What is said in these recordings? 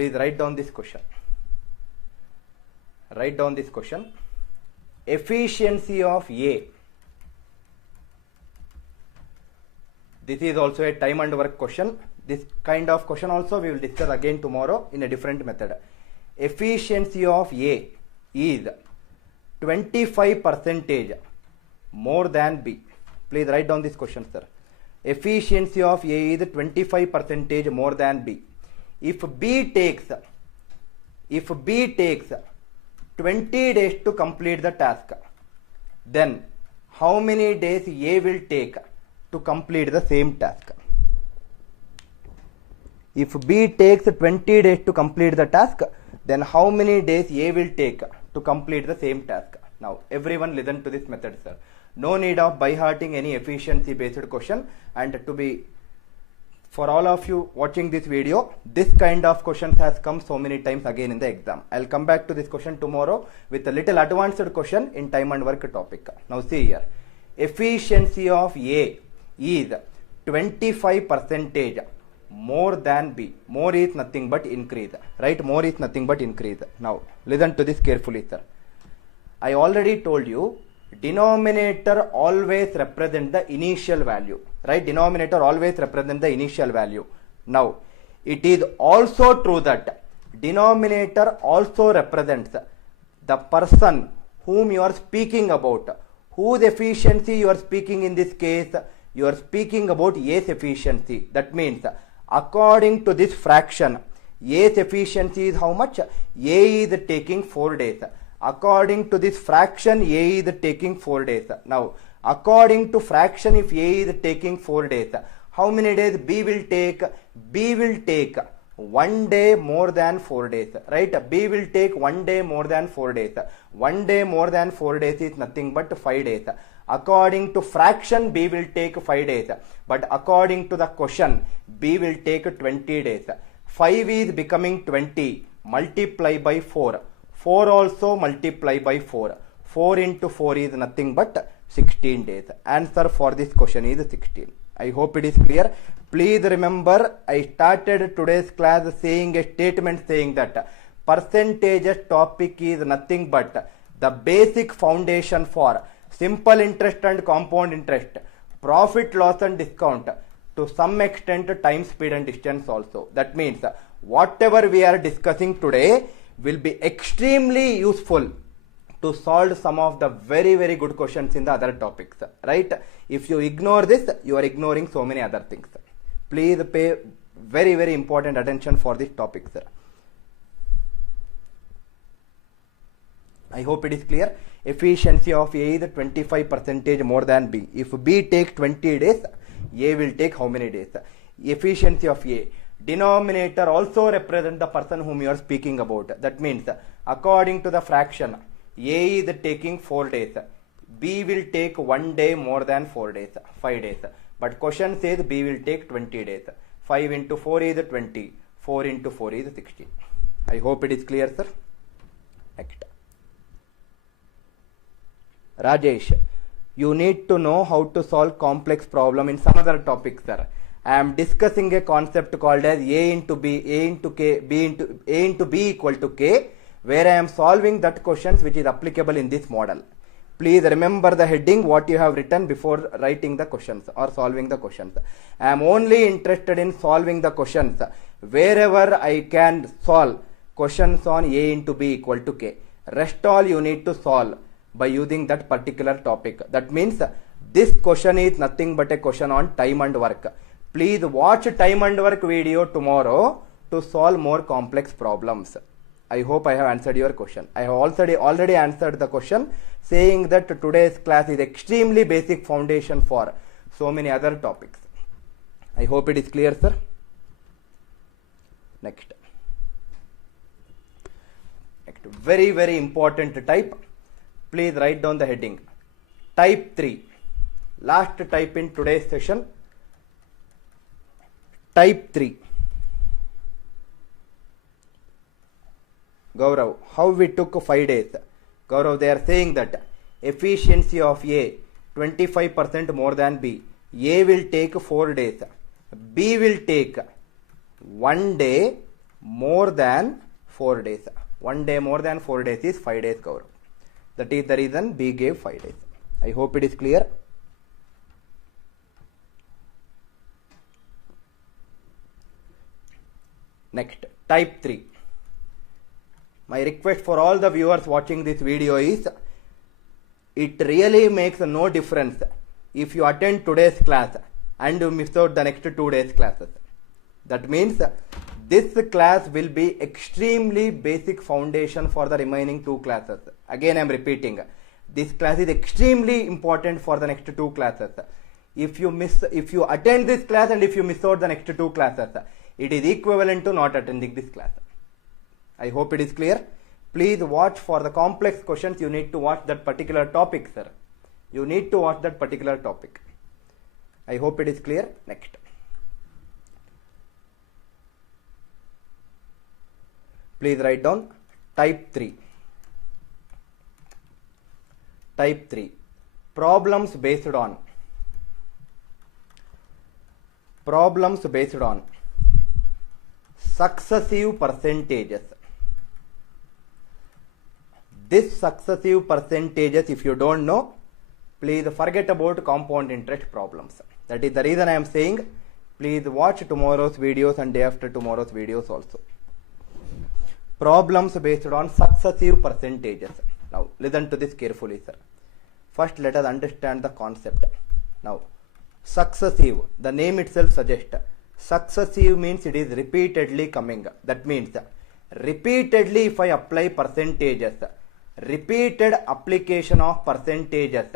Please write down this question. Write down this question. Efficiency of A. This is also a time and work question. This kind of question also we will discuss again tomorrow in a different method. Efficiency of A is 25% more than B. Please write down this question, sir. Efficiency of A is 25% more than B. If B takes 20 days to complete the task, then how many days A will take to complete the same task? If B takes 20 days to complete the task, then how many days A will take to complete the same task? Now everyone listen to this method, sir. No need of by hearting any efficiency based question, and to be for all of you watching this video, this kind of questions has come so many times again in the exam. I'll come back to this question tomorrow with a little advanced question in time and work topic. Now see here, efficiency of A is 25% more than B. More is nothing but increase, right? More is nothing but increase. Now listen to this carefully, sir. I already told you denominator always represent the initial value, right? Denominator always represent the initial value. Now it is also true that denominator also represents the person whom you are speaking about. Whose efficiency you are speaking in this case? You are speaking about A's efficiency. That means according to this fraction, A's efficiency is how much? A is taking 4 days. According to this fraction, A is taking 4 days. Now, according to fraction, if A is taking 4 days, how many days B will take? B will take 1 day more than 4 days, right? B will take 1 day more than 4 days. 1 day more than 4 days is nothing but 5 days. According to fraction, B will take 5 days. But according to the question, B will take 20 days. 5 is becoming 20. Multiply by 4. 4 also multiply by 4. 4 into 4 is nothing but 16 days. Answer for this question is 16. I hope it is clear. Please remember, I started today's class saying a statement saying that percentages topic is nothing but the basic foundation for simple interest and compound interest, profit, loss and discount, to some extent time, speed and distance also. That means whatever we are discussing today will be extremely useful to solve some of the very, very good questions in the other topics, right? If you ignore this, you are ignoring so many other things. Please pay very, very important attention for this topic, sir. I hope it is clear. Efficiency of A is 25% more than B. If B takes 20 days, A will take how many days? Efficiency of A. Denominator also represents the person whom you are speaking about. That means according to the fraction, A is taking 4 days. B will take 1 day more than 4 days, 5 days. But question says B will take 20 days. 5 into 4 is 20. 4 into 4 is 16. I hope it is clear, sir. Next. Rajesh, you need to know how to solve complex problem in some other topic, sir. I am discussing a concept called as A into B, A into K, A into B equal to K, where I am solving that questions which is applicable in this model. Please remember the heading what you have written before writing the questions or solving the questions. I am only interested in solving the questions wherever I can solve questions on A into B equal to K. Rest all you need to solve by using that particular topic. That means this question is nothing but a question on time and work. Please watch time and work video tomorrow to solve more complex problems. I hope I have answered your question. I have already answered the question saying that today's class is extremely basic foundation for so many other topics. I hope it is clear, sir. Next. Very, very important type. Please write down the heading. Type 3. Last type in today's session. Type 3. Gaurav, how we took 5 days? Gaurav, they are saying that efficiency of A 25% more than B. A will take 4 days. B will take 1 day more than 4 days. 1 day more than 4 days is 5 days cover. That is the reason B gave 5 days. I hope it is clear. Next, type 3. My request for all the viewers watching this video is, it really makes no difference if you attend today's class and you miss out the next 2 days classes. That means this class will be extremely basic foundation for the remaining 2 classes. Again I am repeating, this class is extremely important for the next 2 classes. If you attend this class and if you miss out the next 2 classes, it is equivalent to not attending this class. I hope it is clear. Please watch for the complex questions. You need to watch that particular topic, sir. You need to watch that particular topic. I hope it is clear. Next. Please write down type 3. Type 3. Problems based on successive percentages. This successive percentages, if you don't know, please forget about compound interest problems. That is the reason I am saying, please watch tomorrow's videos and day after tomorrow's videos also. Problems based on successive percentages. Now listen to this carefully, sir. First let us understand the concept. Now successive, the name itself suggests, successive means it is repeatedly coming. That means repeatedly if I apply percentages, repeated application of percentages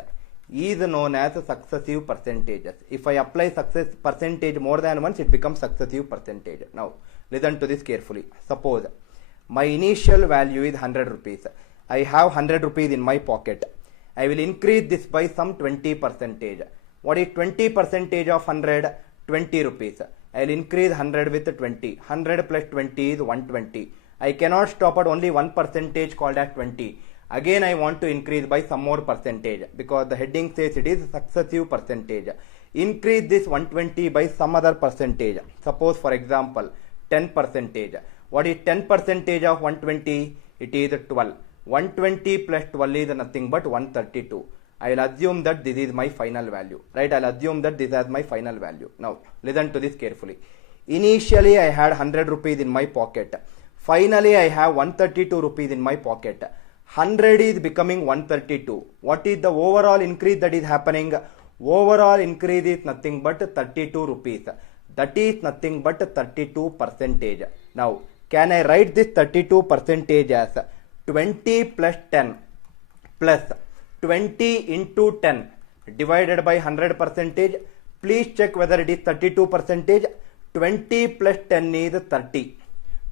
is known as successive percentages. If I apply success percentage more than once, it becomes successive percentage. Now listen to this carefully. Suppose my initial value is 100 rupees. I have 100 rupees in my pocket. I will increase this by some 20%. What is 20% of 100? 20 rupees. I will increase 100 with 20. 100 plus 20 is 120. I cannot stop at only 1% called as 20. Again I want to increase by some more percentage because the heading says it is successive percentage. Increase this 120 by some other percentage. Suppose for example 10%. What is 10% of 120? It is 12. 120 plus 12 is nothing but 132. I will assume that this is my final value. Right? I will assume that this is my final value. Now listen to this carefully. Initially I had 100 rupees in my pocket. Finally I have 132 rupees in my pocket. 100 is becoming 132. What is the overall increase that is happening? Overall increase is nothing but 32 rupees. That is nothing but 32%. Now can I write this 32% as 20 plus 10 plus 20 into 10 divided by 100%? Please check whether it is 32%. 20 plus 10 is 30.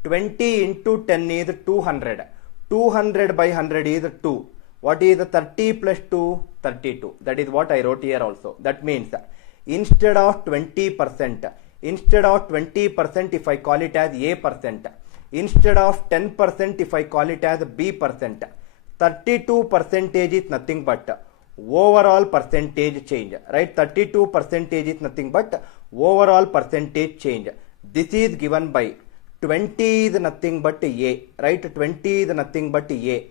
20 into 10 is 200. 200 by 100 is 2. What is 30 plus 2? 32. That is what I wrote here also. That means instead of 20%, if I call it as A percent, instead of 10% if I call it as B percent, 32% is nothing but overall percentage change. Right? 32% is nothing but overall percentage change. This is given by 20 is nothing but A, right? 20 is nothing but A.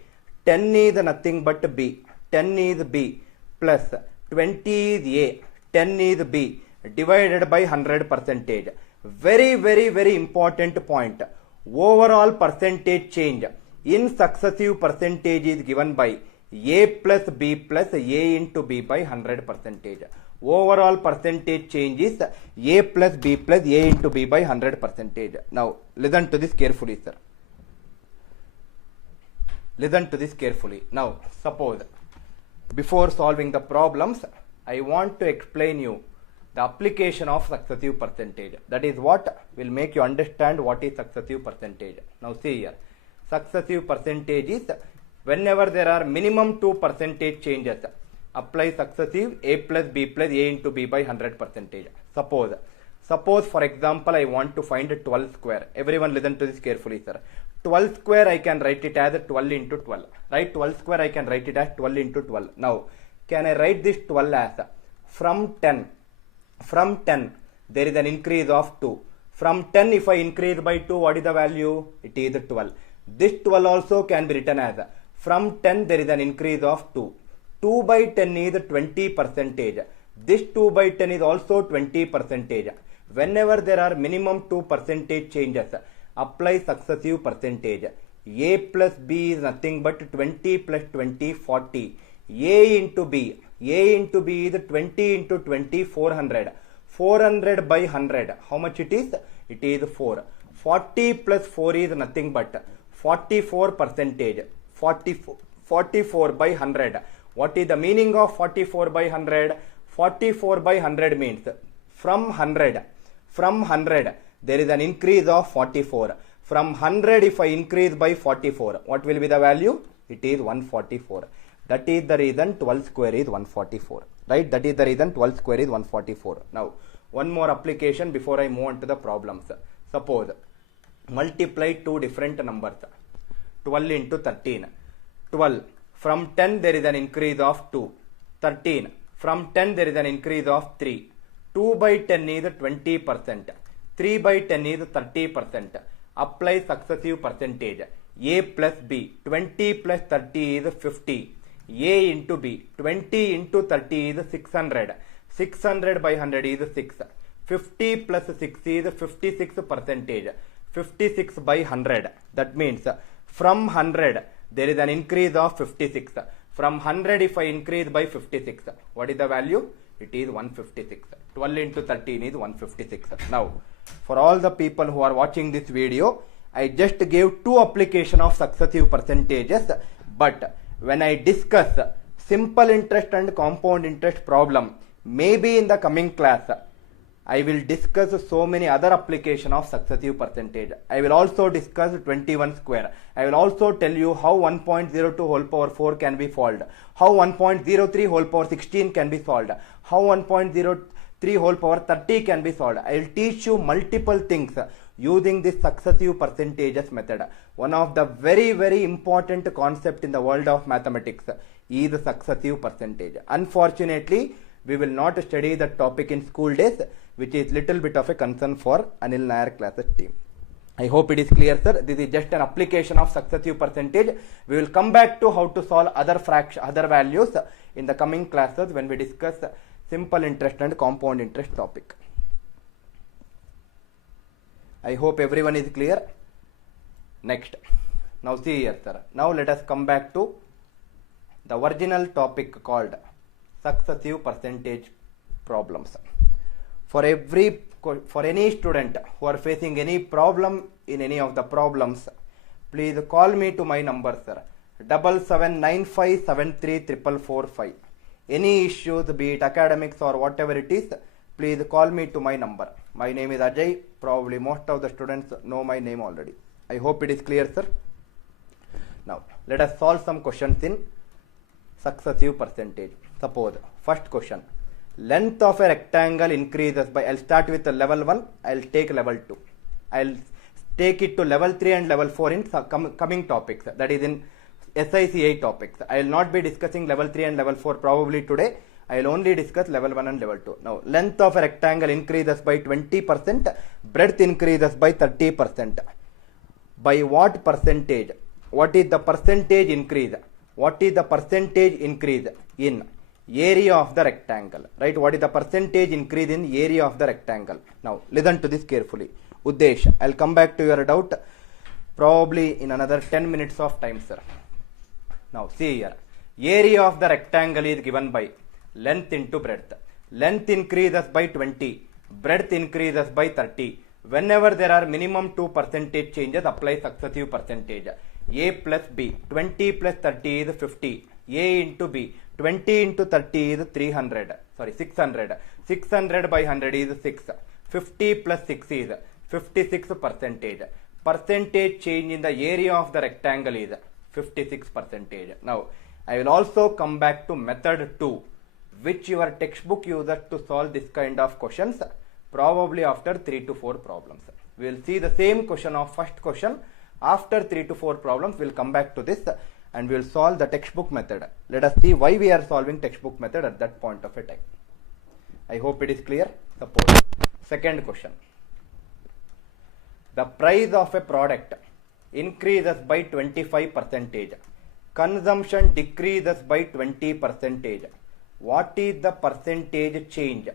10 is nothing but B. 10 is B plus 20 is A. 10 is B divided by 100%. Very, very, very important point. Overall percentage change in successive percentage is given by A plus B plus A into B by 100%. Overall percentage change is A plus B plus A into B by 100%. Now listen to this carefully, sir. Listen to this carefully. Now suppose before solving the problems, I want to explain you the application of successive percentage. That is what will make you understand what is successive percentage. Now see here, successive percentage is whenever there are minimum 2 percentage changes, apply successive A plus B plus A into B by 100%. Suppose for example I want to find 12 square. Everyone listen to this carefully, sir. 12 square I can write it as 12 into 12. Right? 12 square I can write it as 12 into 12. Now can I write this 12 as from 10 there is an increase of 2. From 10, if I increase by 2, what is the value? It is 12. This 12 also can be written as, from 10 there is an increase of 2. 2 by 10 is 20 percentage. This 2 by 10 is also 20 percentage. Whenever there are minimum 2 percentage changes, apply successive percentage. A plus B is nothing but 20 plus 20, 40. A into B is 20 into 20, 400. 400 by 100, how much it is? It is 4. 40 plus 4 is nothing but 44 percentage. 44 by 100. What is the meaning of 44 by 100? 44 by 100 means from 100 there is an increase of 44. From 100 if I increase by 44, what will be the value? It is 144. That is the reason 12 square is 144. Right? That is the reason 12 square is 144. Now, one more application before I move on to the problems. Suppose multiply two different numbers. 12 into 13. 12. From 10 there is an increase of 2. 13. From 10 there is an increase of 3. 2 by 10 is 20%. 3 by 10 is 30%. Apply successive percentage. A plus B. 20 plus 30 is 50. A into B. 20 into 30 is 600. 600 by 100 is 6. 50 plus 6 is 56 percentage. 56 by 100. That means from 100 there is an increase of 56. From 100 if I increase by 56, what is the value? It is 156. 12 into 13 is 156. Now, for all the people who are watching this video, I just gave two application of successive percentages, but when I discuss simple interest and compound interest problem, maybe in the coming class, I will discuss so many other application of successive percentage. I will also discuss 21 square. I will also tell you how 1.02 whole power 4 can be solved, how 1.03 whole power 16 can be solved, how 1.03 whole power 30 can be solved. I will teach you multiple things using this successive percentages method. One of the very important concept in the world of mathematics is successive percentage. Unfortunately, we will not study the topic in school days, which is little bit of a concern for ANIL NAIR classes team. I hope it is clear, sir. This is just an application of successive percentage. We will come back to how to solve other values in the coming classes when we discuss simple interest and compound interest topic. I hope everyone is clear. Next. Now see here, sir. Now let us come back to the original topic called successive percentage problems. For any student who are facing any problem in any of the problems, please call me to my number, sir. 7795734445. Any issues, be it academics or whatever it is, please call me to my number. My name is Ajay. Probably most of the students know my name already. I hope it is clear, sir. Now, let us solve some questions in successive percentage. Suppose, first question. Length of a rectangle increases by, I'll start with the level 1, I'll take level 2. I'll take it to level 3 and level 4 in coming topics, that is in SICI topics. I will not be discussing level 3 and level 4 probably today. I will only discuss level 1 and level 2. Now, length of a rectangle increases by 20%, breadth increases by 30%. By what percentage? What is the percentage increase? What is the percentage increase in area of the rectangle? Right? What is the percentage increase in area of the rectangle? Now, listen to this carefully. Udesh, I'll come back to your doubt probably in another 10 minutes of time, sir. Now, see here. Area of the rectangle is given by length into breadth. Length increases by 20, breadth increases by 30. Whenever there are minimum 2 percentage changes, apply successive percentage. A plus B, 20 plus 30 is 50. A into B, 20 into 30 is 300. Sorry, 600. 600 by 100 is 6. 50 plus 6 is 56 percentage. Percentage change in the area of the rectangle is 56 percentage. Now, I will also come back to method 2, which your textbook uses to solve this kind of questions, probably after 3 to 4 problems. We will see the same question of first question. After 3 to 4 problems, we will come back to this and we will solve the textbook method. Let us see why we are solving textbook method at that point of a time. I hope it is clear. Suppose second question. The price of a product increases by 25%. Consumption decreases by 20%. What is the percentage change?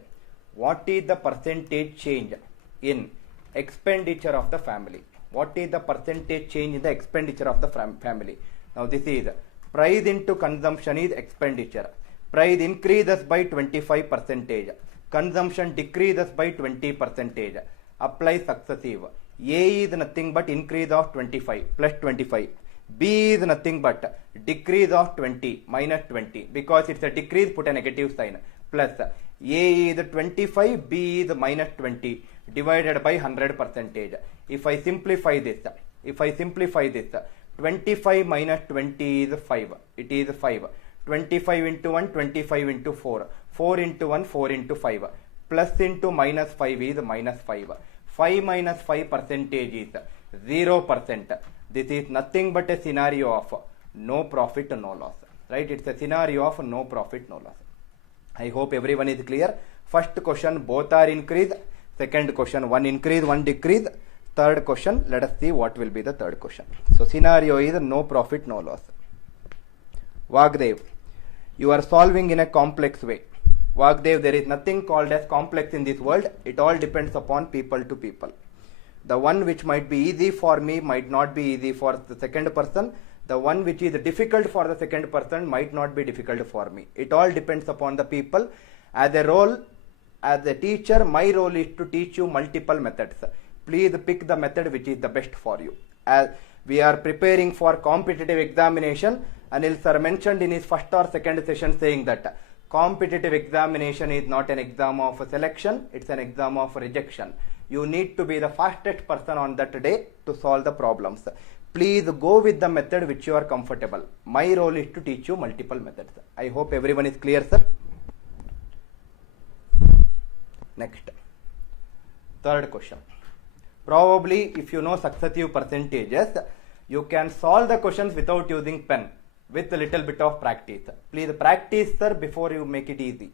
What is the percentage change in expenditure of the family? What is the percentage change in the expenditure of the family? Now this is price into consumption is expenditure. Price increases by 25%. Consumption decreases by 20%. Apply successive. A is nothing but increase of 25 plus 25. B is nothing but decrease of 20 minus 20. Because it's a decrease, put a negative sign. Plus A is 25, B is minus 20 divided by 100%. If I simplify this, 25 minus 20 is 5. It is 5. 25 into 1, 25 into 4. 4 into 1, 4 into 5. Plus into minus 5 is minus 5. 5 minus 5 percentage is 0%. This is nothing but a scenario of no profit, no loss. Right? It's a scenario of no profit, no loss. I hope everyone is clear. First question, both are increase. Second question, one increase, one decrease. Third question, let us see what will be the third question. So scenario is no profit, no loss. Vagdev, you are solving in a complex way. Vagdev, there is nothing called as complex in this world. It all depends upon people to people. The one which might be easy for me might not be easy for the second person. The one which is difficult for the second person might not be difficult for me. It all depends upon the people. As a role, as a teacher, my role is to teach you multiple methods. Please pick the method which is the best for you. As we are preparing for competitive examination, Anil sir mentioned in his first or second session saying that competitive examination is not an exam of selection, it's an exam of rejection. You need to be the fastest person on that day to solve the problems. Please go with the method which you are comfortable. My role is to teach you multiple methods. I hope everyone is clear, sir. Next. Third question. Probably if you know successive percentages, you can solve the questions without using pen with a little bit of practice. Please practice, sir, before you make it easy.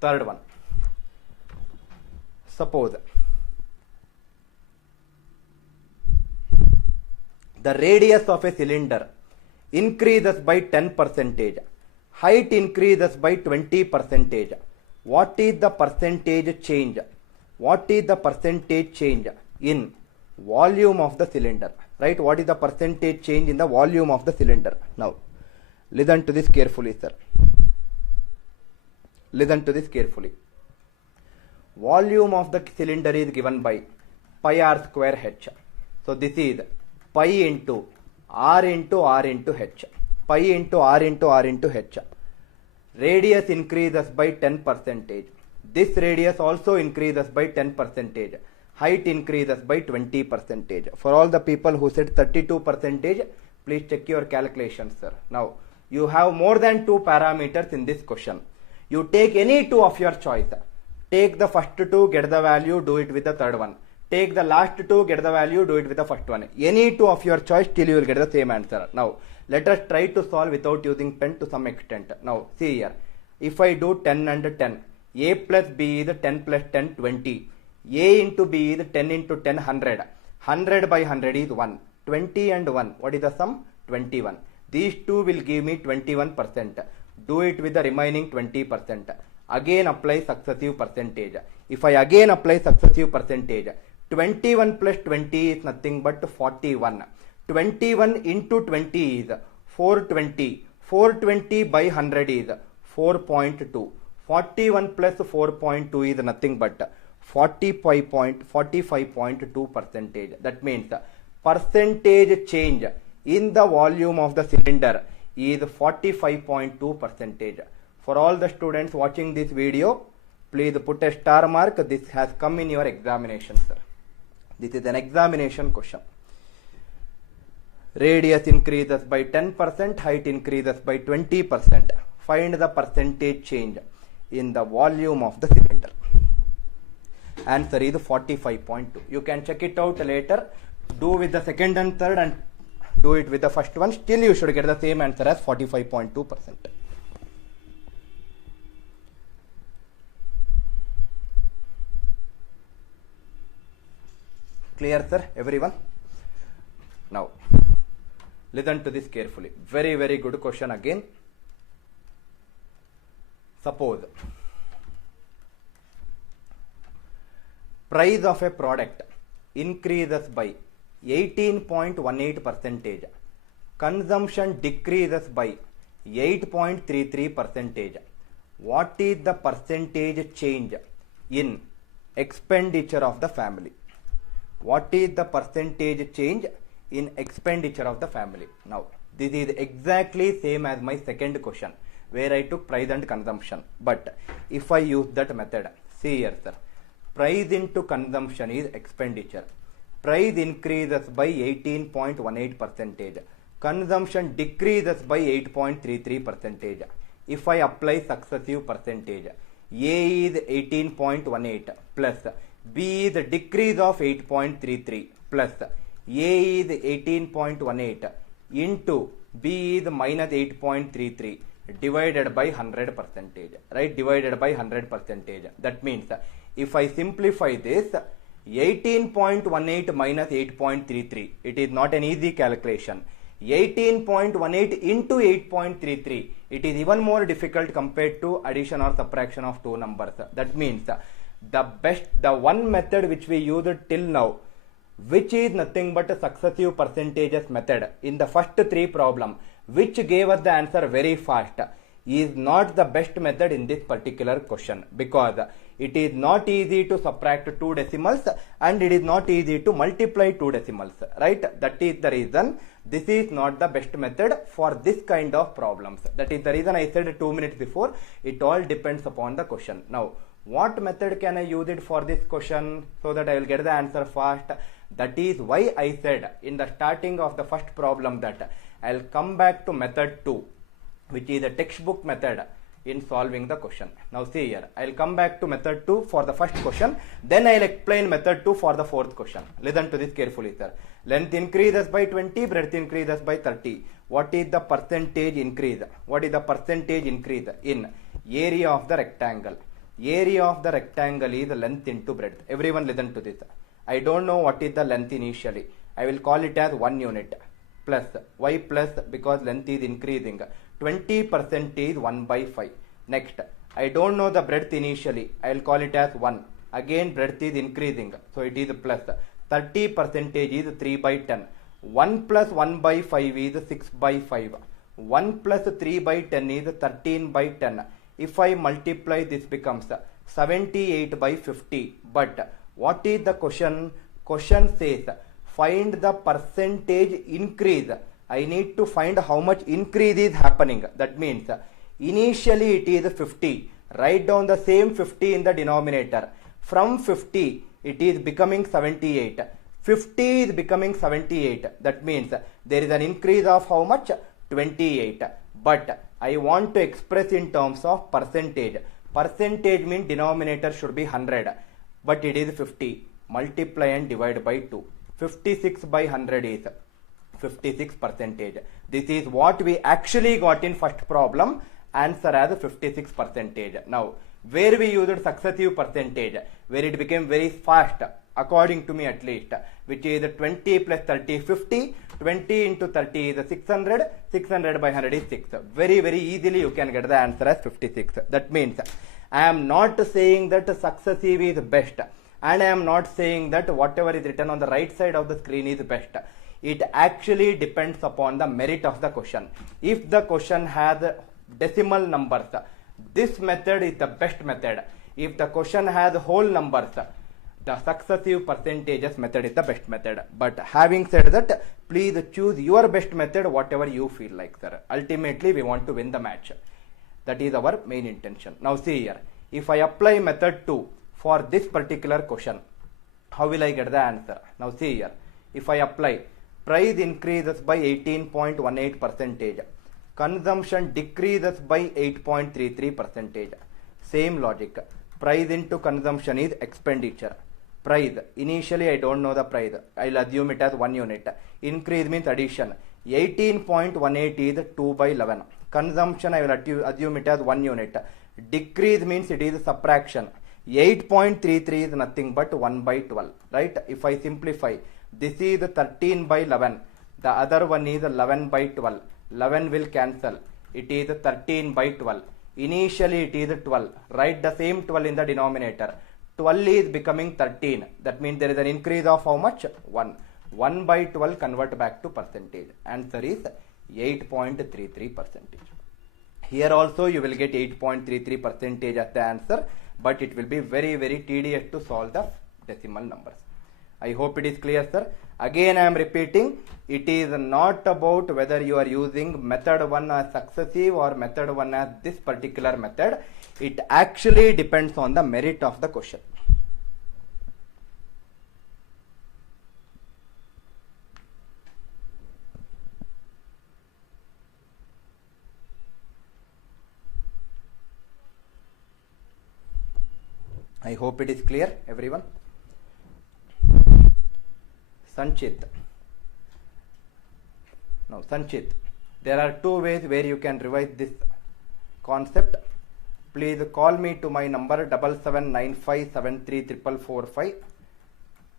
Third one. Suppose the radius of a cylinder increases by 10%, height increases by 20%. What is the percentage change? What is the percentage change in volume of the cylinder? Right? What is the percentage change in the volume of the cylinder? Now, listen to this carefully, sir. Listen to this carefully. Volume of the cylinder is given by pi r square h. So this is pi into r into r into h. Pi into r into r into h. Radius increases by 10%. This radius also increases by 10%. Height increases by 20%. For all the people who said 32%, please check your calculations, sir. Now, you have more than two parameters in this question. You take any two of your choice. Take the first two, get the value, do it with the third one. Take the last two, get the value, do it with the first one. Any two of your choice, till you will get the same answer. Now, let us try to solve without using pen to some extent. Now, see here. If I do 10 and 10, A plus B is 10 plus 10, 20. A into B is 10 into 10, 100. 100 by 100 is 1. 20 and 1, what is the sum? 21. These two will give me 21%. Do it with the remaining 20%. Again apply successive percentage. If I again apply successive percentage, 21 plus 20 is nothing but 41. 21 into 20 is 420. 420 by 100 is 4.2. 41 plus 4.2 is nothing but 45.2%. That means percentage change in the volume of the cylinder is 45.2%. For all the students watching this video, please put a star mark. This has come in your examination, sir. This is an examination question. Radius increases by 10%, height increases by 20%. Find the percentage change in the volume of the cylinder. Answer is 45.2. You can check it out later. Do with the second and third and do it with the first one. Still you should get the same answer as 45.2%. Clear, sir, everyone? Now, listen to this carefully. Very, very good question again. Suppose price of a product increases by 18.18%, consumption decreases by 8.33%. What is the percentage change in expenditure of the family? What is the percentage change in expenditure of the family? Now, this is exactly same as my second question, where I took price and consumption. But if I use that method, see here, sir, price into consumption is expenditure. Price increases by 18.18%. Consumption decreases by 8.33%. If I apply successive percentage, A is 18.18 plus B is a decrease of 8.33 plus A is 18.18 into B is minus 8.33 divided by 100%, right? Divided by 100%. That means if I simplify this, 18.18 minus 8.33, it is not an easy calculation. 18.18 into 8.33, it is even more difficult compared to addition or subtraction of two numbers. That means the one method which we used till now, which is nothing but a successive percentages method in the first three problem, which gave us the answer very fast, is not the best method in this particular question, because it is not easy to subtract two decimals and it is not easy to multiply two decimals, right? That is the reason this is not the best method for this kind of problems. That is the reason I said 2 minutes before, it all depends upon the question. Now, what method can I use it for this question so that I will get the answer fast? That is why I said in the starting of the first problem that I will come back to method 2, which is a textbook method in solving the question. Now see here, I will come back to method 2 for the first question, then I will explain method 2 for the fourth question. Listen to this carefully, sir. Length increases by 20, breadth increases by 30. What is the percentage increase? What is the percentage increase in area of the rectangle? Area of the rectangle is length into breadth. Everyone listen to this. I don't know what is the length initially. I will call it as 1 unit plus. Why plus? Because length is increasing. 20% is 1 by 5. Next, I don't know the breadth initially. I will call it as 1. Again, breadth is increasing. So it is plus. 30% is 3 by 10. 1 plus 1 by 5 is 6 by 5. 1 plus 3 by 10 is 13 by 10. If I multiply, this becomes 78 by 50. But what is the question? Question says find the percentage increase. I need to find how much increase is happening. That means initially it is 50. Write down the same 50 in the denominator. From 50 it is becoming 78. 50 is becoming 78. That means there is an increase of how much? 28. But I want to express in terms of percentage. Percentage means denominator should be 100. But it is 50. Multiply and divide by 2. 56 by 100 is 56%. This is what we actually got in first problem. Answer as 56%. Now, where we used successive percentage, where it became very fast, according to me at least, which is 20 plus 30, 50. 20 into 30 is 600. 600 by 100 is 6. Very, very easily you can get the answer as 56. That means I am not saying that successive is best, and I am not saying that whatever is written on the right side of the screen is best. It actually depends upon the merit of the question. If the question has decimal numbers, this method is the best method. If the question has whole numbers, the successive percentages method is the best method. But having said that, please choose your best method, whatever you feel like, sir. Ultimately, we want to win the match. That is our main intention. Now see here, if I apply method 2 for this particular question, how will I get the answer? Now see here, if I apply price increases by 18.18%, consumption decreases by 8.33%. Same logic. Price into consumption is expenditure. Price, initially I don't know the price. I'll assume it as 1 unit. Increase means addition. 18.18 is 2 by 11. Consumption, I will assume it as 1 unit. Decrease means it is subtraction. 8.33 is nothing but 1 by 12, right? If I simplify, this is 13 by 11, the other one is 11 by 12, 11 will cancel, it is 13 by 12, initially it is 12, write the same 12 in the denominator, 12 is becoming 13, that means there is an increase of how much? 1 by 12 convert back to percentage, answer is 8.33 percentage. Here also you will get 8.33 percentage as the answer, but it will be very tedious to solve the decimal numbers. I hope it is clear, sir. Again I am repeating, it is not about whether you are using method 1 as successive or method 1 as this particular method. It actually depends on the merit of the question. I hope it is clear, everyone. Sanchit. Now, Sanchit, there are two ways where you can revise this concept. Please call me to my number 7795734445.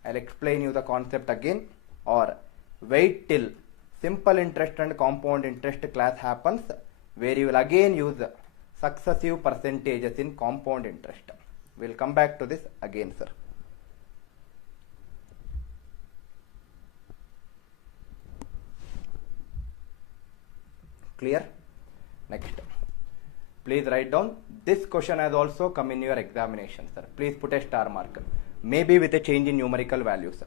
I'll explain you the concept again, or wait till simple interest and compound interest class happens, where you will again use successive percentages in compound interest. We'll come back to this again, sir. Clear? Next. Please write down. This question has also come in your examination, sir. Please put a star mark. Maybe with a change in numerical values.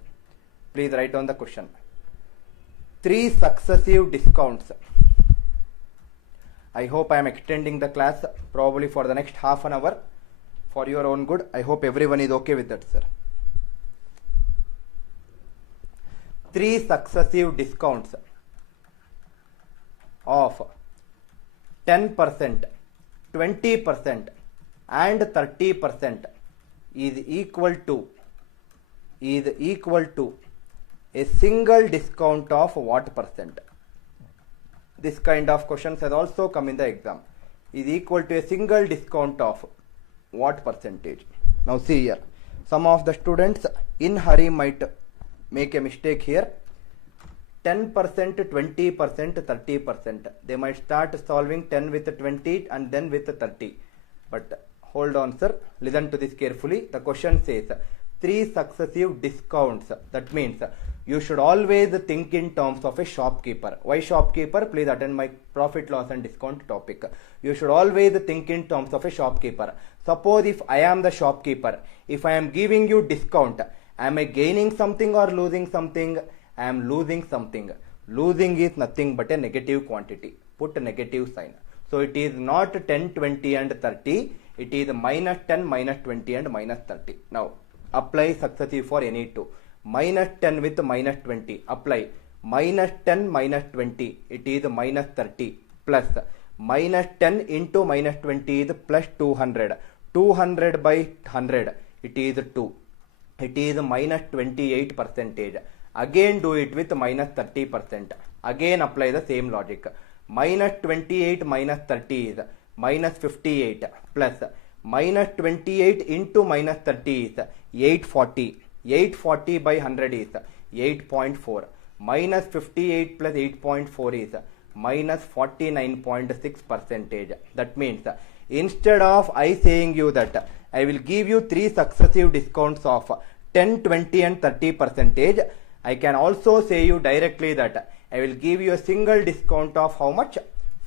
Please write down the question. 3 successive discounts. I hope I am extending the class probably for the next half an hour. For your own good, I hope everyone is okay with that, sir. 3 successive discounts of 10%, 20% and 30% is equal to a single discount of what percent? This kind of questions has also come in the exam. Is equal to a single discount of what percentage? Now see here, some of the students in hurry might make a mistake here. 10%, 20%, 30%. They might start solving 10 with 20 and then with 30. But hold on, sir. Listen to this carefully. The question says 3 successive discounts. That means you should always think in terms of a shopkeeper. Why shopkeeper? Please attend my profit loss and discount topic. You should always think in terms of a shopkeeper. Suppose if I am the shopkeeper, if I am giving you discount, am I gaining something or losing something? I am losing something. Losing is nothing but a negative quantity. Put a negative sign. So it is not 10, 20 and 30. It is minus 10, minus 20 and minus 30. Now apply successive for any two. Minus 10 with minus 20. Apply. Minus 10 minus 20. It is minus 30. Plus minus 10 into minus 20 is plus 200. 200 by 100. It is 2. It is minus 28 percentage. Again do it with minus 30%. Again apply the same logic. Minus 28 minus 30 is minus 58 plus minus 28 into minus 30 is 840. 840 by 100 is 8.4. Minus 58 plus 8.4 is minus 49.6 percentage. That means instead of I saying you that I will give you 3 successive discounts of 10, 20 and 30 percentage, I can also say you directly that I will give you a single discount of how much?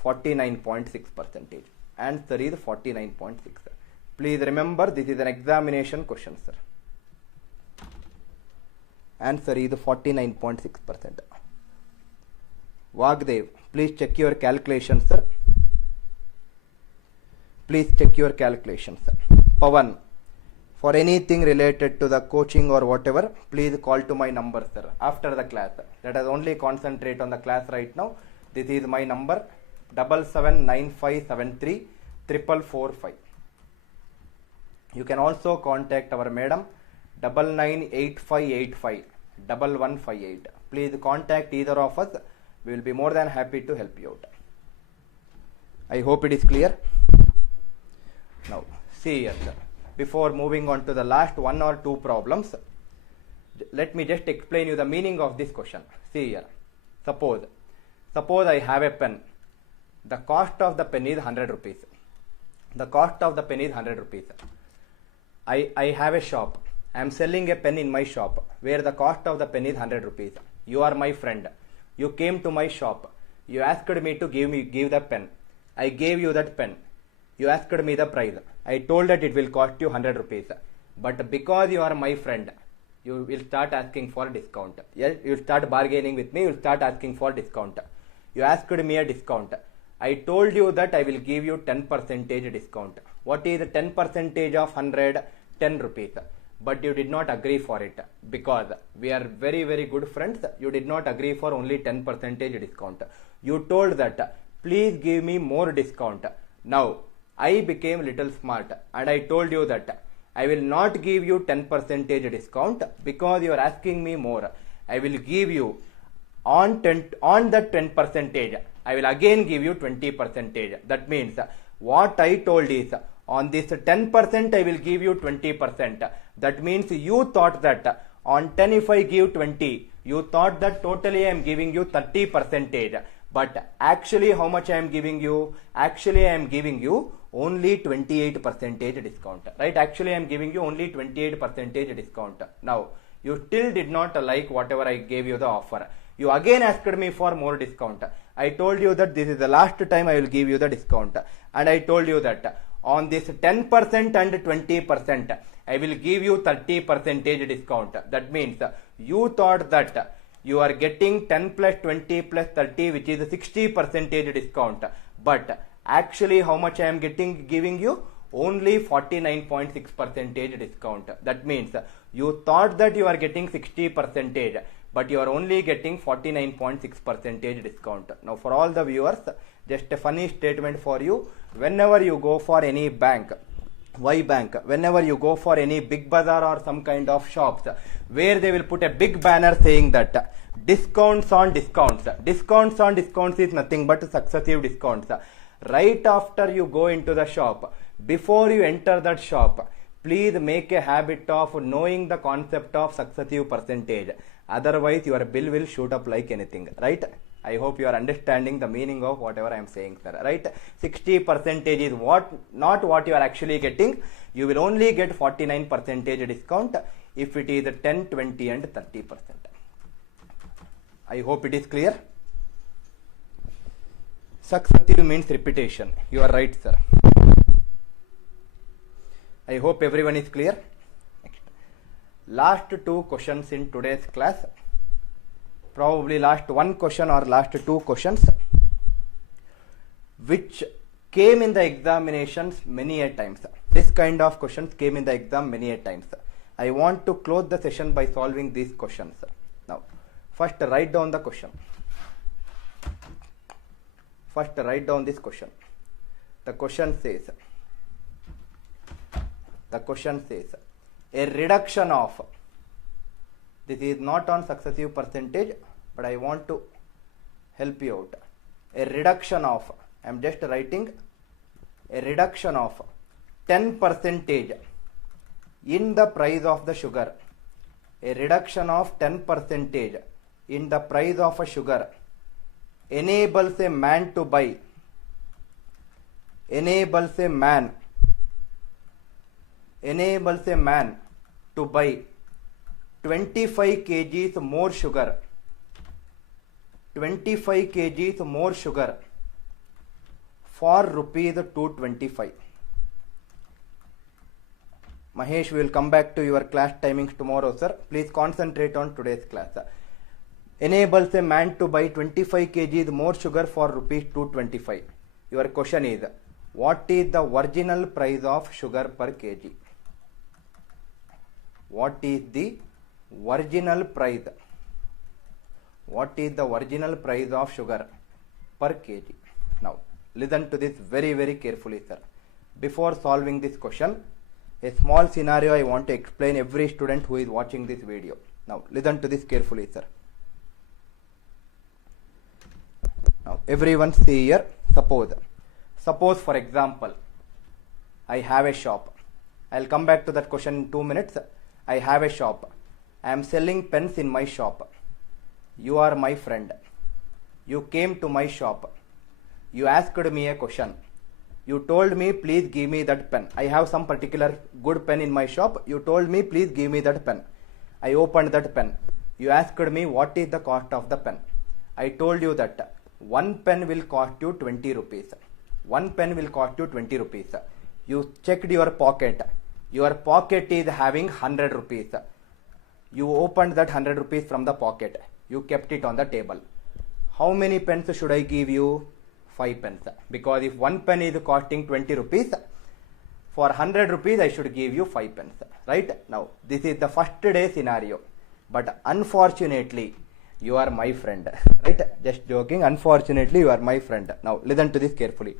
49.6 percentage. Answer is 49.6. Please remember, this is an examination question, sir. Answer is 49.6%. Vagdev, please check your calculations, sir. Please check your calculations, sir. Pawan, for anything related to the coaching or whatever, please call to my number, sir, after the class. Let us only concentrate on the class right now. This is my number, 7795734445. You can also contact our madam, 9985851158. Please contact either of us. We will be more than happy to help you out. I hope it is clear. Now, see here, sir. before moving on to the last one or two problems, let me just explain you the meaning of this question. See here. Suppose I have a pen. The cost of the pen is 100 rupees. The cost of the pen is 100 rupees. I have a shop. I am selling a pen in my shop where the cost of the pen is 100 rupees. You are my friend. You came to my shop. You asked me to give the pen. I gave you that pen. You asked me the price. I told that it will cost you 100 rupees. But because you are my friend, you will start asking for discount. Yes, you will start bargaining with me. You will start asking for discount. You asked me a discount. I told you that I will give you 10% discount. What is 10% of 100? 10 rupees. But you did not agree for it because we are very, very good friends. You did not agree for only 10% discount. You told that please give me more discount. Now I became little smart and I told you that I will not give you 10% discount because you are asking me more. I will give you on the 10%. I will again give you 20%. That means what I told is on this 10% I will give you 20%. That means you thought that on 10 if I give 20, you thought that totally I am giving you 30%. But actually how much I am giving you? Actually I am giving you only 28% discount. Right? Actually I am giving you only 28% discount. Now you still did not like whatever I gave you the offer. You again asked me for more discount. I told you that this is the last time I will give you the discount. And I told you that on this 10% and 20%, I will give you 30% discount. That means you thought that you are getting 10 plus 20 plus 30, which is a 60% discount. But actually how much I am giving you? Only 49.6% discount. That means you thought that you are getting 60%, but you are only getting 49.6% discount. Now for all the viewers, just a funny statement for you. Whenever you go for any bank, whenever you go for any big bazaar or some kind of shops where they will put a big banner saying that discounts on discounts. Discounts on discounts is nothing but successive discounts. Right after you go into the shop, before you enter that shop, please make a habit of knowing the concept of successive percentage. Otherwise your bill will shoot up like anything. Right? I hope you are understanding the meaning of whatever I am saying, sir. Right? 60% is not what you are actually getting. You will only get 49% discount if it is 10, 20 and 30%. I hope it is clear. Successive means repetition. You are right, sir. I hope everyone is clear. Next. Last two questions in today's class. Probably last one question or last two questions which came in the examinations many a times. This kind of questions came in the exam many a times. I want to close the session by solving these questions. Now, first write down the question. First write down this question. The question says a reduction of, this is not on successive percentage, but I want to help you out. A reduction of, I am just writing a reduction of 10% in the price of the sugar. A reduction of 10% in the price of a sugar enables a man to buy, enables a man to buy 25 kgs more sugar, 25 kgs more sugar for rupees 225. Mahesh, we will come back to your class timings tomorrow, sir. Please concentrate on today's class. Enables a man to buy 25 kgs more sugar for rupees 225. Your question is, what is the original price of sugar per kg? What is the original price? What is the original price of sugar per kg? Now, listen to this very, very carefully, sir. Before solving this question, a small scenario I want to explain every student who is watching this video. Now, listen to this carefully, sir. Now, everyone see here. Suppose for example, I have a shop. I'll come back to that question in 2 minutes. I have a shop. I am selling pens in my shop. You are my friend. You came to my shop. You asked me a question. You told me, please give me that pen. I have some particular good pen in my shop. You told me, please give me that pen. I opened that pen. You asked me, what is the cost of the pen? I told you that one pen will cost you 20 rupees. One pen will cost you 20 rupees. You checked your pocket. Your pocket is having 100 rupees. You opened that 100 rupees from the pocket. You kept it on the table. How many pens should I give you? 5 pens. Because if one pen is costing 20 rupees, for 100 rupees I should give you 5 pens. Right? Now, this is the first day scenario. But unfortunately, you are my friend. Right? Just joking. Unfortunately, you are my friend. Now, listen to this carefully.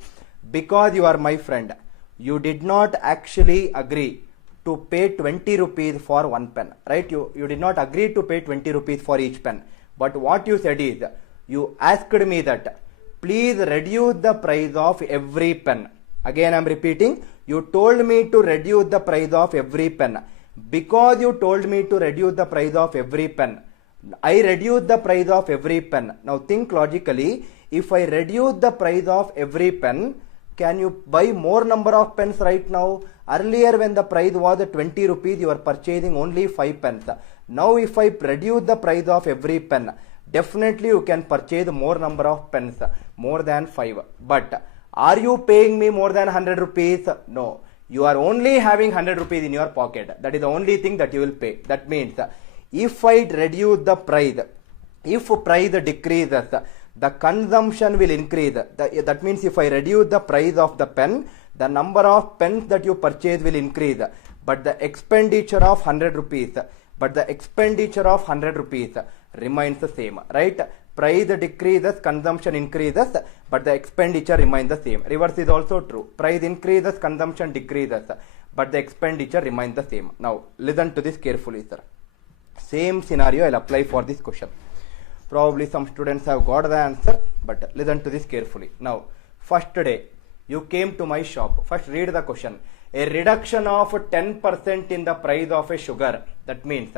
Because you are my friend, you did not actually agree to pay 20 rupees for one pen. Right? You did not agree to pay 20 rupees for each pen. But what you said is, you asked me that, please reduce the price of every pen. Again, I am repeating. You told me to reduce the price of every pen. Because you told me to reduce the price of every pen, I reduced the price of every pen. Now think logically. If I reduce the price of every pen, can you buy more number of pens right now? Earlier when the price was 20 rupees, you are purchasing only 5 pens. Now if I reduce the price of every pen, definitely you can purchase more number of pens, more than 5. But are you paying me more than 100 rupees? No. You are only having 100 rupees in your pocket. That is the only thing that you will pay. That means if I reduce the price, if price decreases, the consumption will increase. That means if I reduce the price of the pen, the number of pens that you purchase will increase. But the expenditure of 100 rupees, remains the same. Right? Price decreases, consumption increases, but the expenditure remains the same. Reverse is also true. Price increases, consumption decreases, but the expenditure remains the same. Now, listen to this carefully, sir. Same scenario I'll apply for this question. Probably some students have got the answer, but listen to this carefully. Now, first day, you came to my shop. First, read the question. A reduction of 10% in the price of a sugar. That means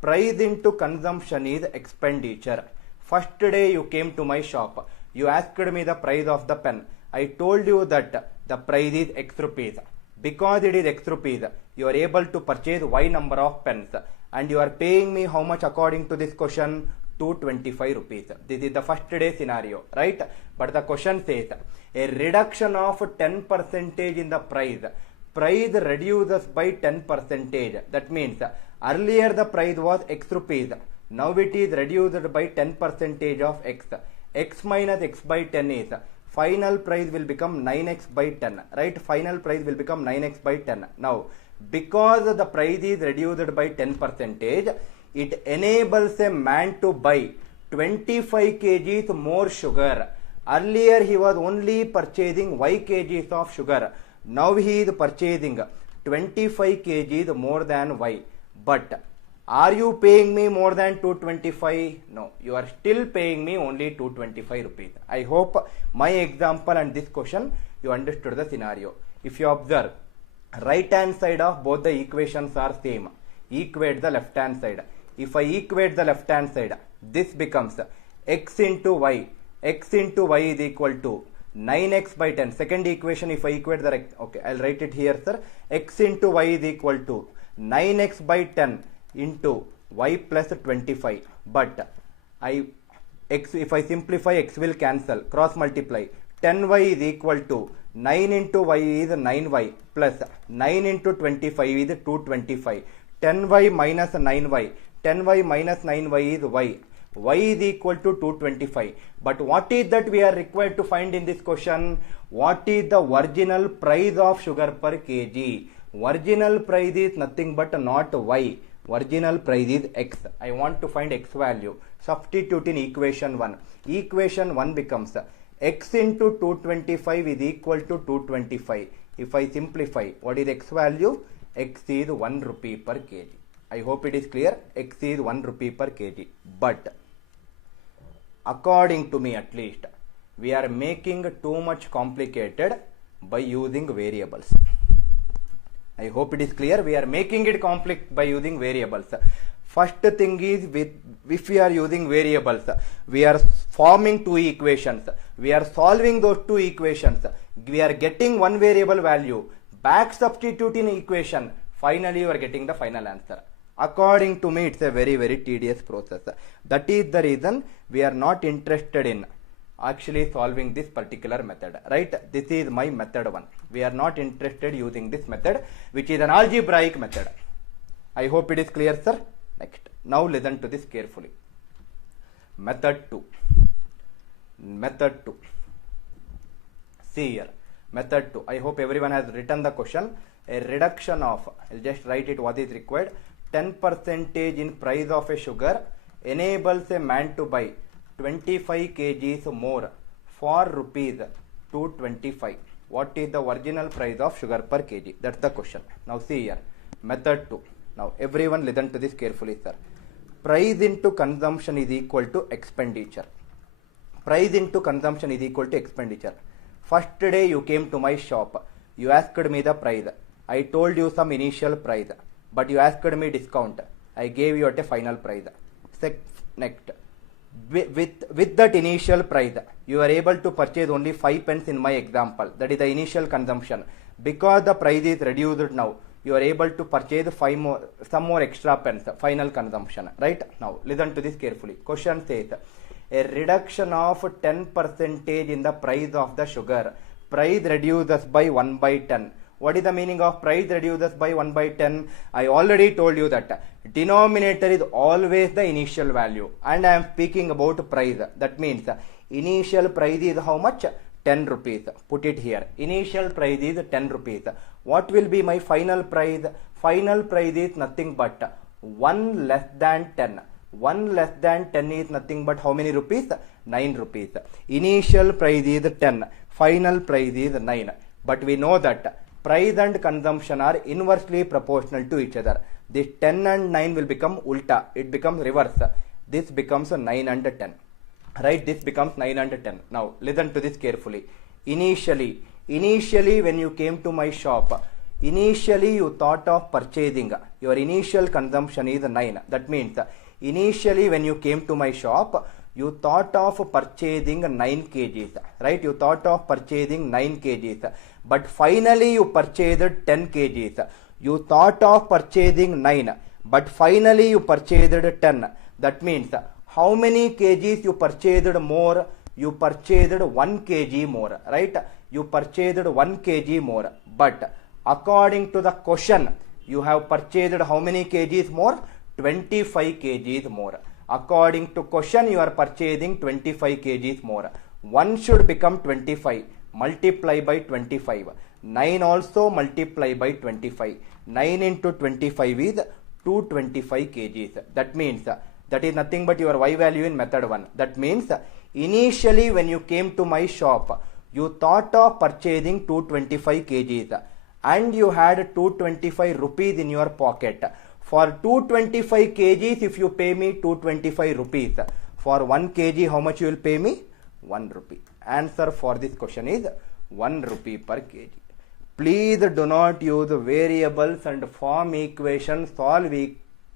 price into consumption is expenditure. First day you came to my shop. You asked me the price of the pen. I told you that the price is X rupees. Because it is X rupees, you are able to purchase Y number of pens. And you are paying me how much according to this question? 225 rupees. This is the first day scenario, right? But the question says a reduction of 10% in the price. Price reduces by 10%. That means earlier the price was X rupees. Now it is reduced by 10% of X. X minus X by 10 is final price will become 9X by 10. Right? Final price will become 9X by 10. Now, because the price is reduced by 10%, it enables a man to buy 25 kgs more sugar. Earlier he was only purchasing Y kgs of sugar. Now he is purchasing 25 kgs more than Y. But are you paying me more than 225? No, you are still paying me only 225 rupees. I hope my example and this question you understood the scenario. If you observe, right hand side of both the equations are same. Equate the left hand side. If I equate the left hand side, this becomes x into y. X into y is equal to 9x by 10. Second equation, if I equate the okay, I'll write it here, sir. X into y is equal to 9x by 10 into y plus 25. But if I simplify, x will cancel, cross multiply. 10y is equal to 9 into y is 9y plus 9 into 25 is 225. 10y minus 9y. 10y minus 9y is y. Y is equal to 225. But what is that we are required to find in this question? What is the original price of sugar per kg? Original price is nothing but not y. Original price is x. I want to find x value. Substitute in equation 1. Equation 1 becomes x into 225 is equal to 225. If I simplify, what is x value? X is 1 rupee per kg. I hope it is clear. X is 1 rupee per kg. But according to me at least, we are making too much complicated by using variables. I hope it is clear. We are making it complex by using variables. First thing is, if we are using variables, we are forming two equations. We are solving those two equations. We are getting one variable value, back substitute in equation. Finally, you are getting the final answer. According to me, it's a very, very tedious process. That is the reason we are not interested in actually solving this particular method, right? This is my method 1. We are not interested using this method, which is an algebraic method. I hope it is clear, sir. Next, now listen to this carefully. Method 2. Method 2. See here. Method 2. I hope everyone has written the question. A reduction of, I'll just write it what is required. 10% in price of a sugar enables a man to buy 25 kgs more for rupees 225. What is the original price of sugar per kg? That's the question. Now see here. Method 2. Now everyone listen to this carefully, sir. Price into consumption is equal to expenditure. Price into consumption is equal to expenditure. First day you came to my shop. You asked me the price. I told you some initial price, but you asked me discount. I gave you at a final price. Next, with that initial price, you are able to purchase only 5 pence in my example. That is the initial consumption. Because the price is reduced now, you are able to purchase some more extra pence, final consumption. Right? Now, listen to this carefully. Question says, a reduction of 10% in the price of the sugar. Price reduces by 1 by 10. What is the meaning of price reduces by 1 by 10? I already told you that denominator is always the initial value, and I am speaking about price. That means initial price is how much? 10 rupees. Put it here. Initial price is 10 rupees. What will be my final price? Final price is nothing but 1 less than 10. 1 less than 10 is nothing but how many rupees? 9 rupees. Initial price is 10. Final price is 9. But we know that price and consumption are inversely proportional to each other. This 10 and 9 will become ulta. It becomes reverse. This becomes 9 and 10. Right? This becomes 9 and 10. Now, listen to this carefully. Initially when you came to my shop, initially you thought of purchasing. Your initial consumption is 9. That means, initially when you came to my shop, you thought of purchasing 9 kgs, right? You thought of purchasing 9 kgs, but finally you purchased 10 kgs. You thought of purchasing 9, but finally you purchased 10. That means, how many kgs you purchased more? You purchased 1 kg more, right? You purchased 1 kg more, but according to the question, you have purchased how many kgs more? 25 kgs more. According to question, you are purchasing 25 kgs more. 1 should become 25. Multiply by 25. 9 also multiply by 25. 9 into 25 is 225 kgs. That means that is nothing but your y value in method 1. That means initially when you came to my shop, you thought of purchasing 225 kgs and you had 225 rupees in your pocket. For 225 kgs, if you pay me 225 rupees, for 1 kg, how much you will pay me? 1 rupee. Answer for this question is 1 rupee per kg. Please do not use variables and form equation, solve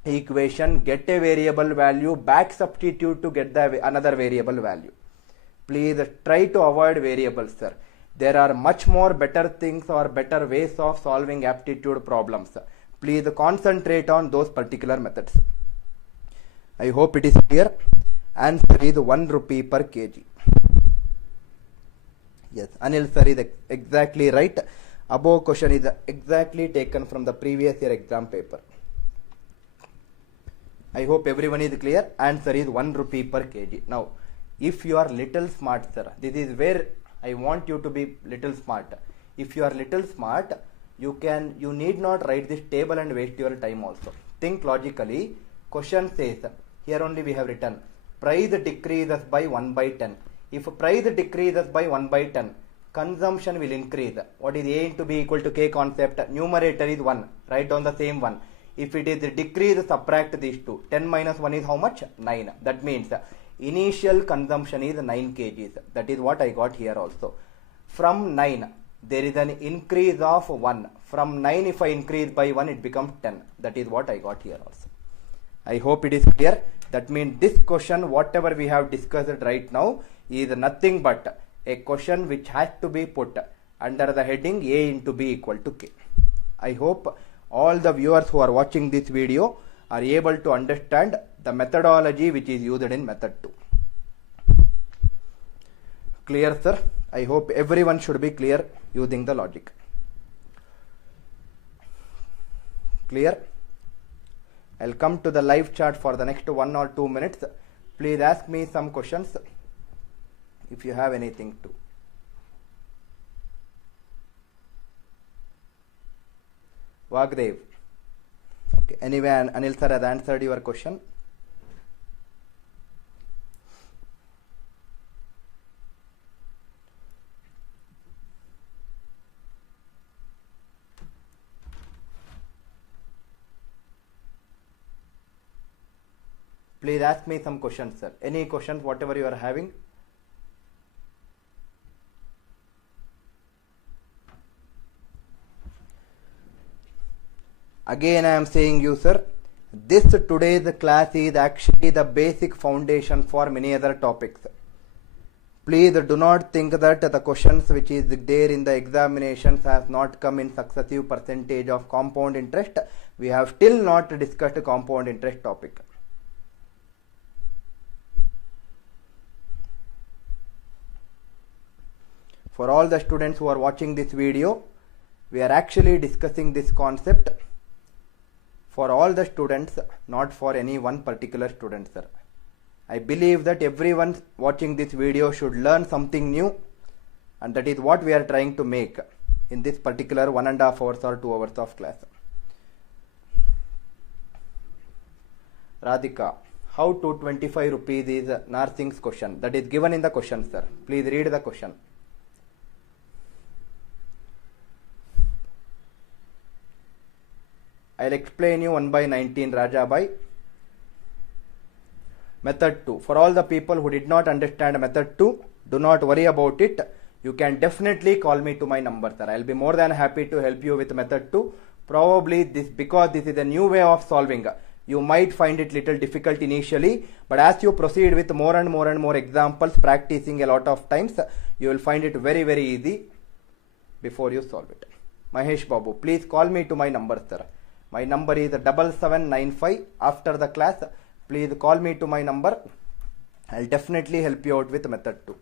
equation, get a variable value, back substitute to get the another variable value. Please try to avoid variables, sir. There are much more better things or better ways of solving aptitude problems. Please concentrate on those particular methods. I hope it is clear. Answer is 1 rupee per kg. Yes, Anil sir is exactly right. Above question is exactly taken from the previous year exam paper. I hope everyone is clear. Answer is 1 rupee per kg. Now, if you are little smart, sir, this is where I want you to be little smart. If you are little smart, you need not write this table and waste your time also. Think logically. Question says, here only we have written, price decreases by 1 by 10. If price decreases by 1 by 10, consumption will increase. What is A into B equal to K concept? Numerator is 1. Write down the same one. If it is decrease, subtract these two. 10 minus 1 is how much? 9. That means initial consumption is 9 kgs. That is what I got here also. From 9, there is an increase of 1. From 9, if I increase by 1, it becomes 10. That is what I got here also. I hope it is clear. That means this question, whatever we have discussed right now, is nothing but a question which has to be put under the heading A into B equal to K. I hope all the viewers who are watching this video are able to understand the methodology which is used in method 2. Clear, sir? I hope everyone should be clear using the logic. Clear? I'll come to the live chat for the next 1 or 2 minutes. Please ask me some questions if you have anything to. Vagdev. Okay. Anyway, Anil sir has answered your question. Please ask me some questions, sir. Any questions, whatever you are having. Again, I am saying you, sir, this today's class is actually the basic foundation for many other topics. Please do not think that the questions which is there in the examinations has not come in successive percentage of compound interest. We have still not discussed compound interest topic. For all the students who are watching this video, we are actually discussing this concept for all the students, not for any one particular student, sir. I believe that everyone watching this video should learn something new, and that is what we are trying to make in this particular 1.5 hours or 2 hours of class. Radhika, how 225 rupees is Narsing's question? That is given in the question, sir. Please read the question. I'll explain you 1 by 19, Rajabai. Method 2. For all the people who did not understand method 2, do not worry about it. You can definitely call me to my number, sir. I'll be more than happy to help you with method 2. Probably because this is a new way of solving, you might find it little difficult initially, but as you proceed with more and more examples, practicing a lot of times, you will find it very, very easy before you solve it. Mahesh Babu, please call me to my number, sir. My number is 7795. After the class, please call me to my number. I'll definitely help you out with method 2.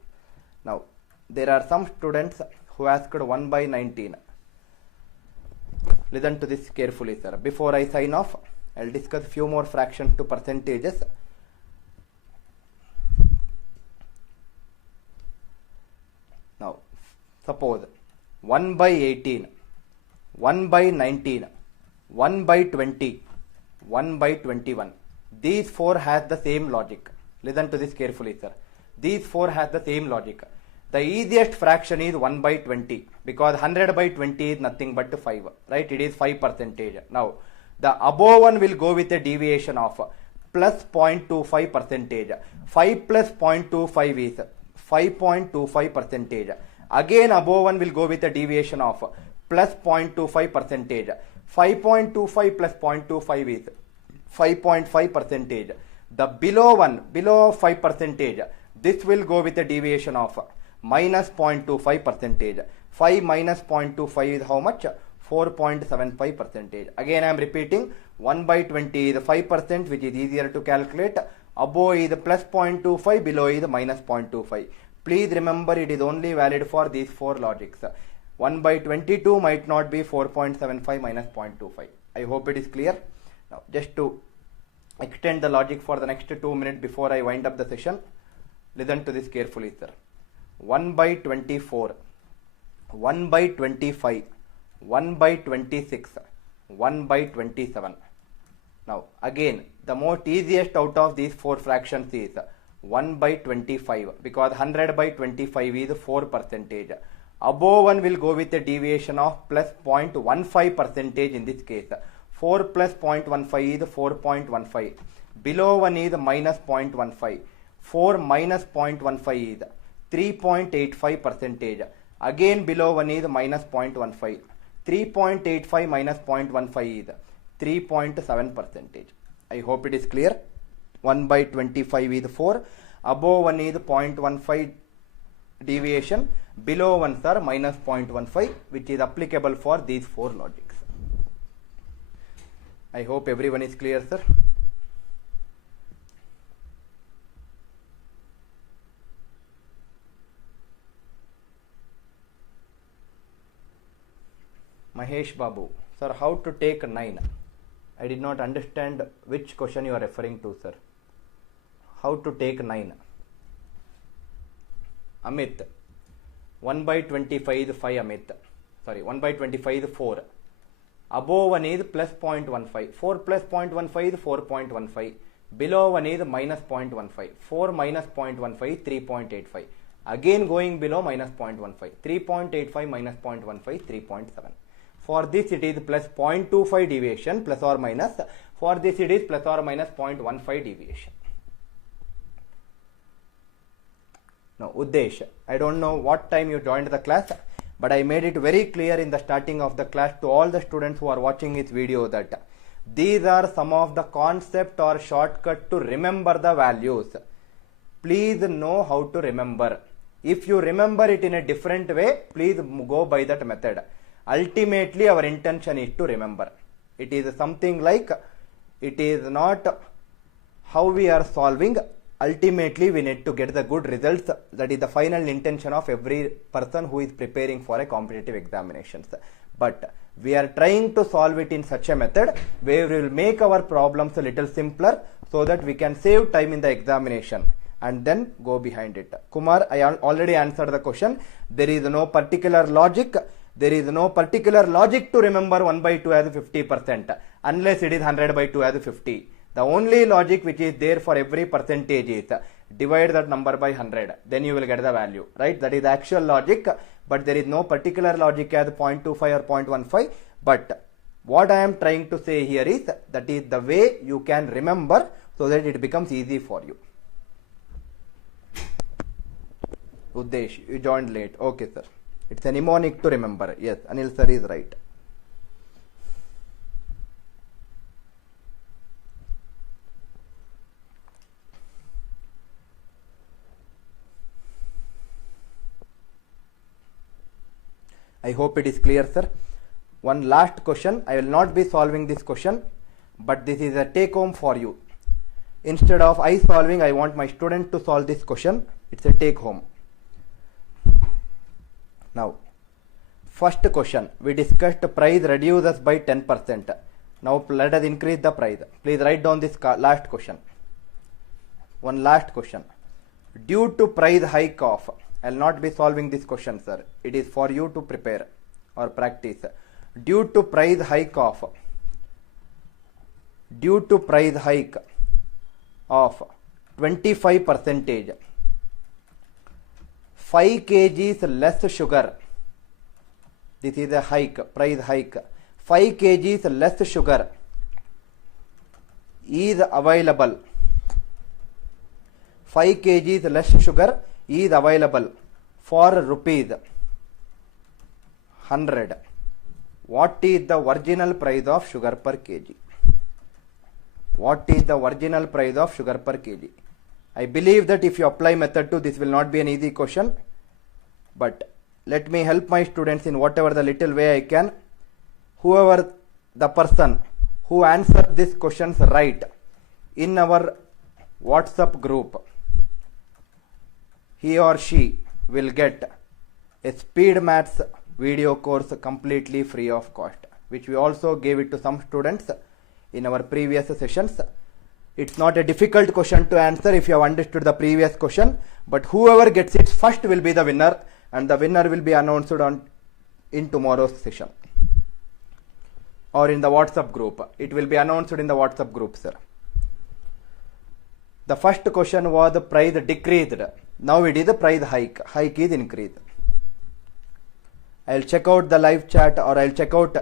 Now, there are some students who asked 1 by 19. Listen to this carefully, sir. Before I sign off, I'll discuss few more fractions to percentages. Now, suppose 1 by 18, 1 by 19, 1 by 20, 1 by 21. These 4 has the same logic. Listen to this carefully, sir. These 4 has the same logic. The easiest fraction is 1 by 20 because 100 by 20 is nothing but 5. Right? It is 5%. Now, the above one will go with a deviation of plus 0.25%. 5 plus 0.25 is 5.25%. Again, above one will go with a deviation of plus 0.25%. 5.25 plus 0.25 is 5.5%. The below one, below 5%, this will go with a deviation of minus 0.25%. 5 minus 0.25 is how much? 4.75%. Again, I am repeating, 1 by 20 is 5%, which is easier to calculate. Above is plus 0.25, below is minus 0.25. Please remember, it is only valid for these 4 logics. 1 by 22 might not be 4.75 minus 0.25. I hope it is clear. Now, just to extend the logic for the next 2 minutes before I wind up the session, listen to this carefully, sir. 1 by 24, 1 by 25, 1 by 26, 1 by 27. Now, again, the most easiest out of these 4 fractions is 1 by 25 because 100 by 25 is 4%. Above one will go with a deviation of plus 0.15% in this case. 4 plus 0.15 is 4.15. Below one is minus 0.15. 4 minus 0.15 is 3.85%. Again below one is minus 0.15. 3.85 minus 0.15 is 3.7%. I hope it is clear. 1 by 25 is 4. Above one is 0.15 deviation. Below one are minus 0.15, which is applicable for these 4 logics. I hope everyone is clear, sir. Mahesh Babu, sir, how to take 9? I did not understand which question you are referring to, sir. How to take 9? Amit, 1 by 25 is 5, Amit. Sorry, 1 by 25 is 4. Above one is plus 0.15. 4 plus 0.15 is 4.15. Below one is minus 0.15. 4 minus 0.15 is 3.85. Again going below minus 0.15. 3.85 minus 0.15 is 3.7. For this it is plus 0.25 deviation plus or minus. For this it is plus or minus 0.15 deviation. Now Uddesh, I don't know what time you joined the class, but I made it very clear in the starting of the class to all the students who are watching this video that these are some of the concept or shortcut to remember the values. Please know how to remember. If you remember it in a different way, please go by that method. Ultimately, our intention is to remember. It is something like, it is not how we are solving. Ultimately, we need to get the good results. That is the final intention of every person who is preparing for a competitive examinations. But we are trying to solve it in such a method where we will make our problems a little simpler so that we can save time in the examination and then go behind it. Kumar, I already answered the question. There is no particular logic. There is no particular logic to remember 1 by 2 as 50% unless it is 100 by 2 as 50. The only logic which is there for every percentage is divide that number by 100. Then you will get the value, right? That is actual logic, but there is no particular logic as 0.25 or 0.15. But what I am trying to say here is that is the way you can remember so that it becomes easy for you. Uddesh, you joined late. Okay, sir. It's a mnemonic to remember. Yes, Anil sir is right. I hope it is clear, sir. One last question. I will not be solving this question, but this is a take home for you. Instead of I solving, I want my student to solve this question. It's a take home. Now, first question, we discussed price reduces by 10%. Now let us increase the price. Please write down this last question. One last question. Due to price hike of, I will not be solving this question, sir. It is for you to prepare or practice. Due to price hike of 25%, 5 kgs less sugar. This is a hike, price hike. 5 kgs less sugar is available. 5 kgs less sugar is available for rupees 100. What is the original price of sugar per kg? What is the original price of sugar per kg? I believe that if you apply method 2, this will not be an easy question, but let me help my students in whatever the little way I can. Whoever the person who answered these questions right in our WhatsApp group, he or she will get a speed maths video course completely free of cost, which we also gave it to some students in our previous sessions. It's not a difficult question to answer if you have understood the previous question, but whoever gets it first will be the winner, and the winner will be announced in tomorrow's session or in the WhatsApp group. It will be announced in the WhatsApp group, sir. The first question was the price decreased. Now it is the price hike. Hike is increased. I'll check out the live chat or I'll check out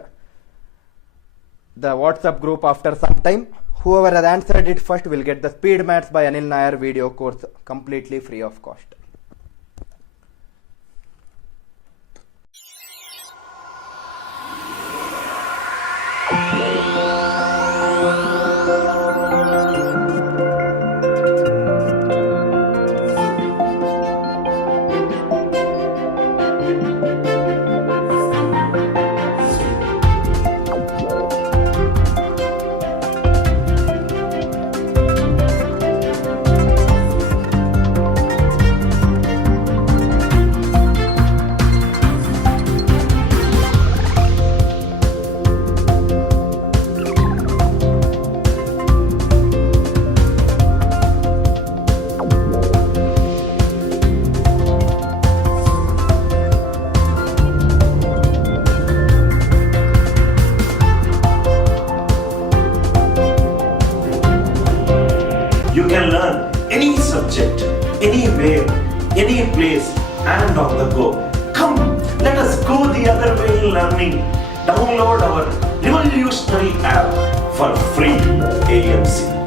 the WhatsApp group after some time. Whoever has answered it first will get the Speed Maths by ANIL NAIR video course completely free of cost. You can learn any subject, anywhere, any place, and on the go. Come, let us go the other way learning. Download our revolutionary app for free AMC.